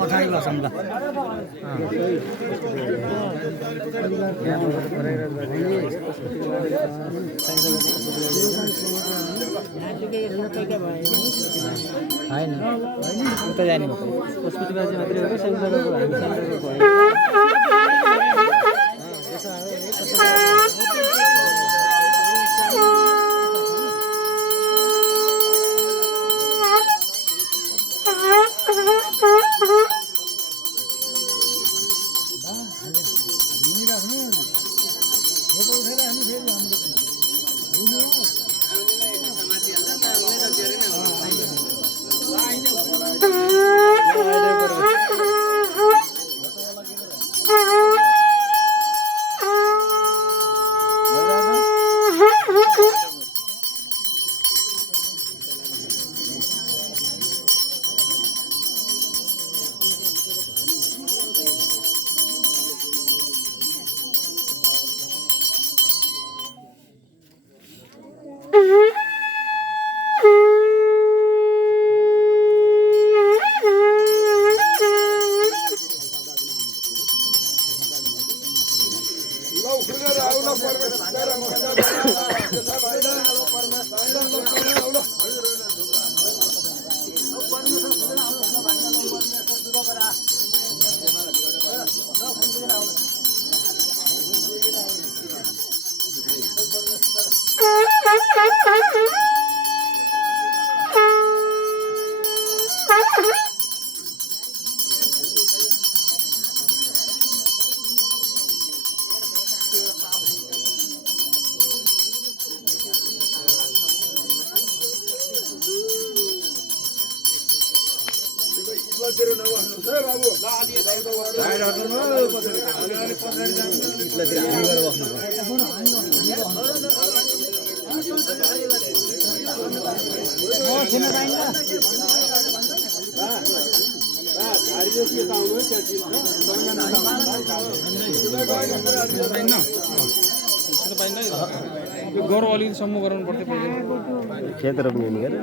पछाडि बसौँ ल होइन उता जाने कसको बाजे मात्रै हो सेन्टरको हामी सेन्टरको गरौँ अलिकतिसम्म गराउनु पर्थ्यो पहिले खेत रोप्ने नि गरे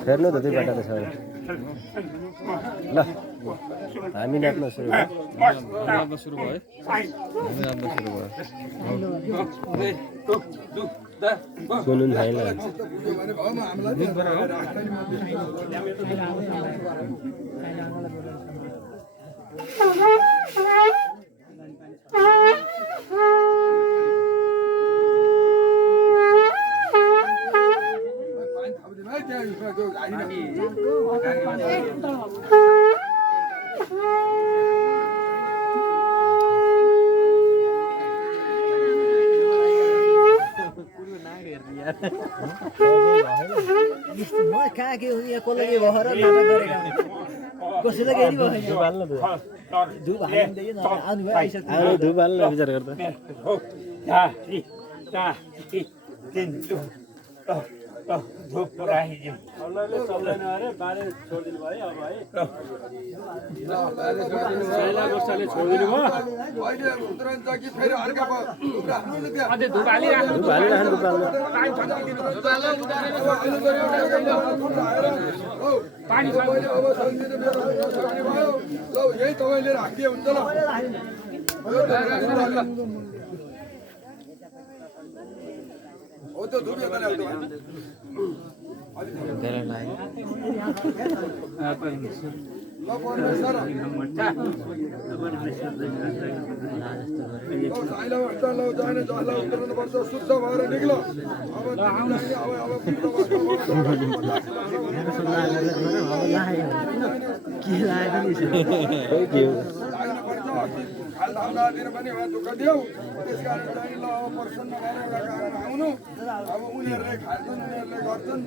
फेर्नु त दुई बाटा त छ ल हामी नाच्न सुरु भयो सुन्नु छैन विचार गर्दा धूप राखिदिउँ चल्दैन अरे बारे छोडिदिनु भयो अब है बस्ताले छोडिदिनु भयो यही तपाईँले राखिदिए हुन्छ ल हो त्यो धुप यता ल्याउँछ परमेश्वर साइला वास्ता लो जाने जाला उतरन पर्छ शुद्ध भएर निक्ल अब दिन पनि उहाँ दुःख दियौ त्यस कारण चाहिँ ल अब प्रसन्न भएर एउटा कारण आउनु अब उनीहरूले खान्छन् उनीहरूले गर्छन्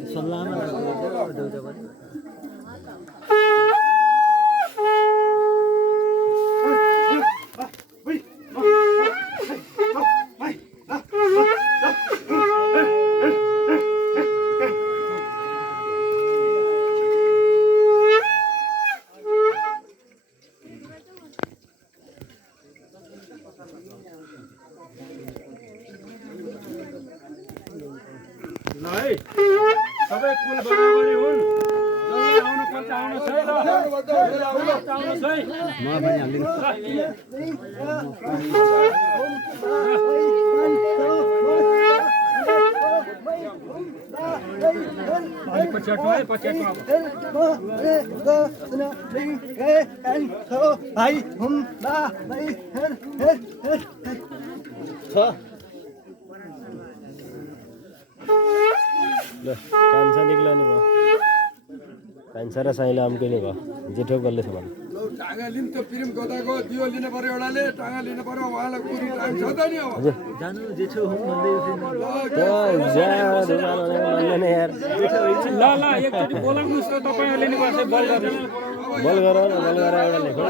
सबै कुल बराबरी हुन् जसले आउनु पर्छ आउनुहोस् है ल आउनुहोस् है म पनि हाल्दिनु पछ्याटो है पछ्याटो ल कान्छा निक्लाने भयो कान्छा र साइला अम्किने भयो जेठो गल्ले छ भने लौ टाँगा लिन त्यो पिरिम गदाको दियो लिनु पर्यो एउटाले टाँगा लिनु पर्यो उहाँलाई कुरी टाइम छ त नि अब जानु जेठो हुँ भन्दै नि यार ल ल एकचोटि बोलाउनुहोस् त तपाईँहरूले नि बसे बल गर्नु बल गर एउटा लेखो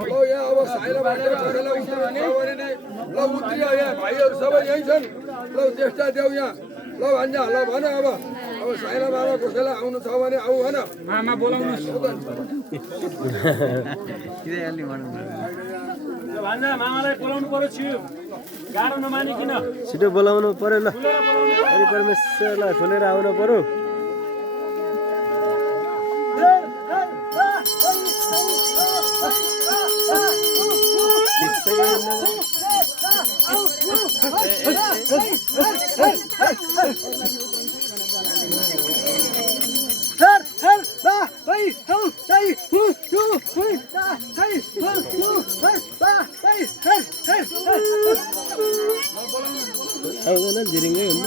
लौ यहाँ अब साइला बाटेर छोडेर उत्रने ल उत्रियो यहाँ भाइहरू सबै यहीँ छन् लौ चेष्टा देऊ यहाँ ल भान्जा ल भन अब साइला बाबा कसैलाई आउनु छ भने आऊ भन मामा बोलाउनुहोस् भन्दा मामालाई बोलाउनु पर्यो छिटो गाह्रो नमानिकन छिटो बोलाउनु पर्यो ल हरि परमेश्वरलाई खोलेर आउनु पर्यो आउँदैन जिरिङ्गै हुन्न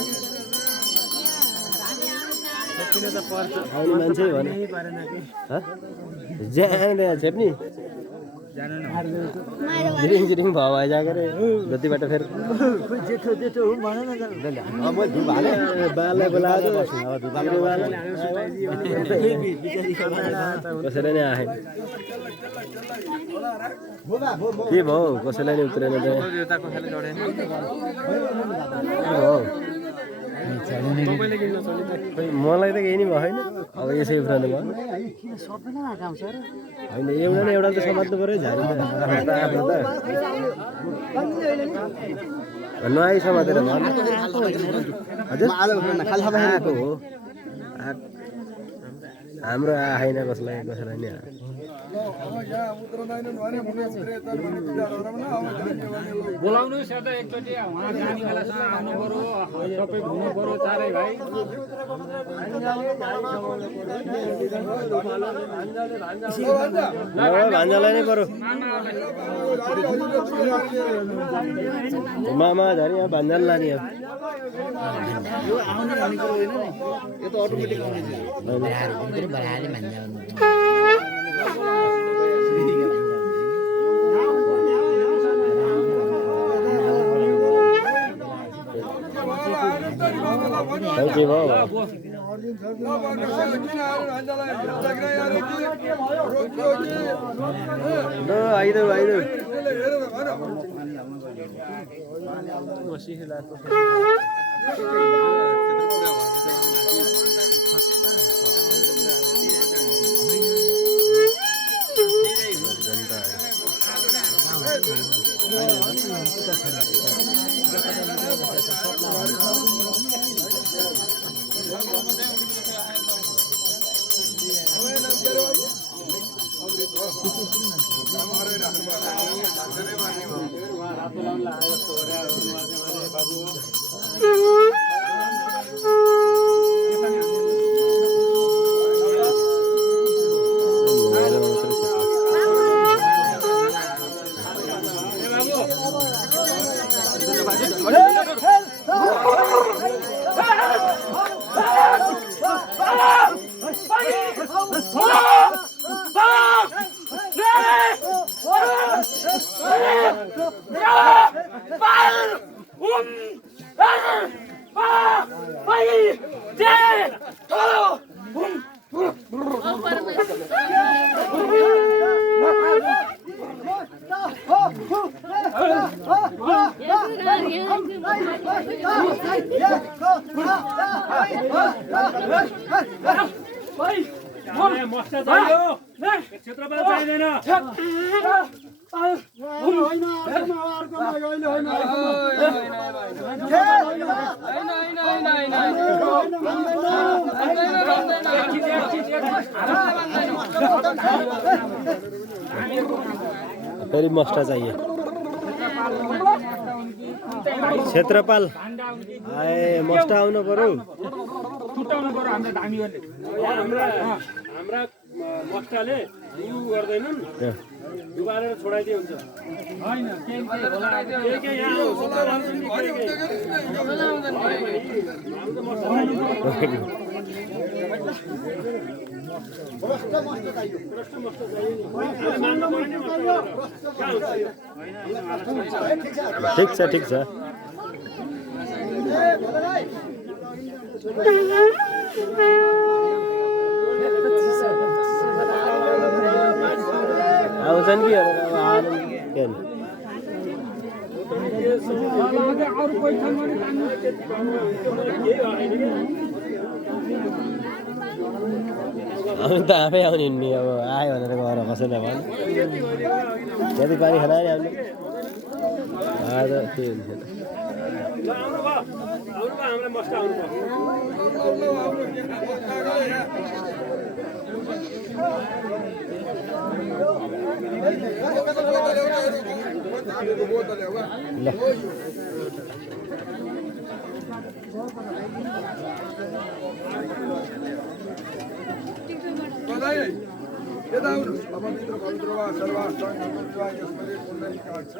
आउने मान्छे भने ज्यान छेप्नी जिरिङ जिरिङ भयो भए जाएको रे जतिबाट फेरि बालै बोलाएर कसैलाई नै आएन के भयो कसैलाई नै उत्रेन त मलाई त केही नि भएन अब यसै उफ्रनु भयो होइन एउटा त समात्नु पऱ्यो झारी आफ्नो त नआइ समातेर हजुर आएको हो हाम्रो आएन कसैलाई नि बोलाउनुहोस् यता एकचोटि उहाँ जाने बेलासम्म आउनु पर्यो सबै घुम्नु पर्यो चारै भाइ भान्जालाई नै पर्यो मामा झरी यहाँ भान्जाले लाने अब के भयो आइदेऊ फेरि मस्टा चाहिए क्षेत्रपाल आए मस्टा आउनु पर्यो छुट्याउनु पर्यो हाम्रो धामीहरूले हाम्रा मस्टाले यु गर्दैनन् दुबारेर छोडाइदिए हुन्छ हैन ठिक छ आउँछन् कि हामी त आफै आउने नि अब आयो भनेर गएर कसैलाई भन् जति पानी खाना नि हामीले आएर त्यही हुन्छ यता आउनुहोस् अब मित्र पवित्रवा सर्वाष्टाङ्ग पवित्रवा यसमध्ये कुण्डली काट छ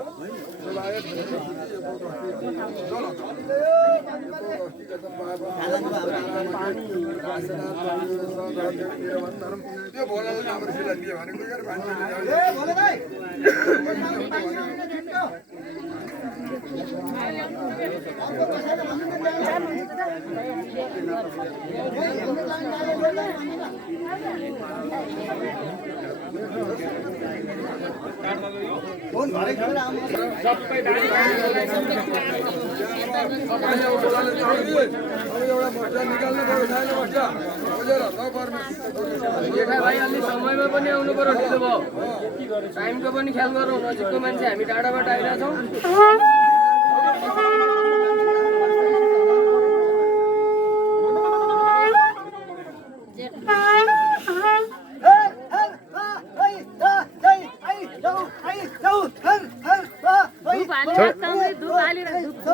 सेवायत चलो त्यो बोलाले हाम्रो शिला दियो भने कोही गरी भाइ अलि समयमा पनि आउनु पर्यो ढिलो भयो टाइमको पनि ख्याल गरौँ नजिकको मान्छे हामी टाढाबाट आइरहेछौँ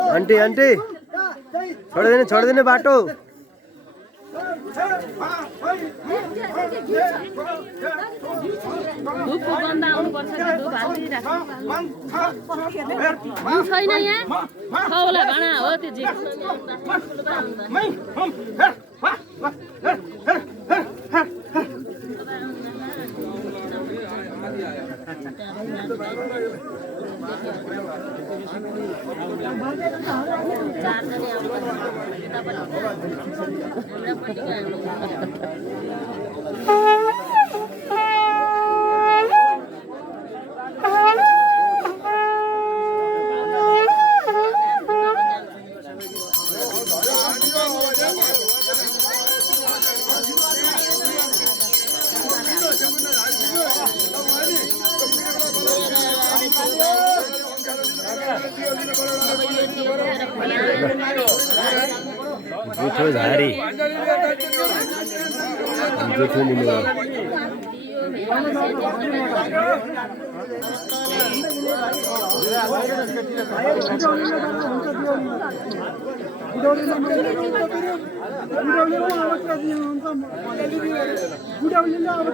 आन्टी आन्टी छोडिदिने बाटो छैन यहाँ खौला भाँडा हो त्यो जुठो झारी जुठो लिनु बुढाउलीले अब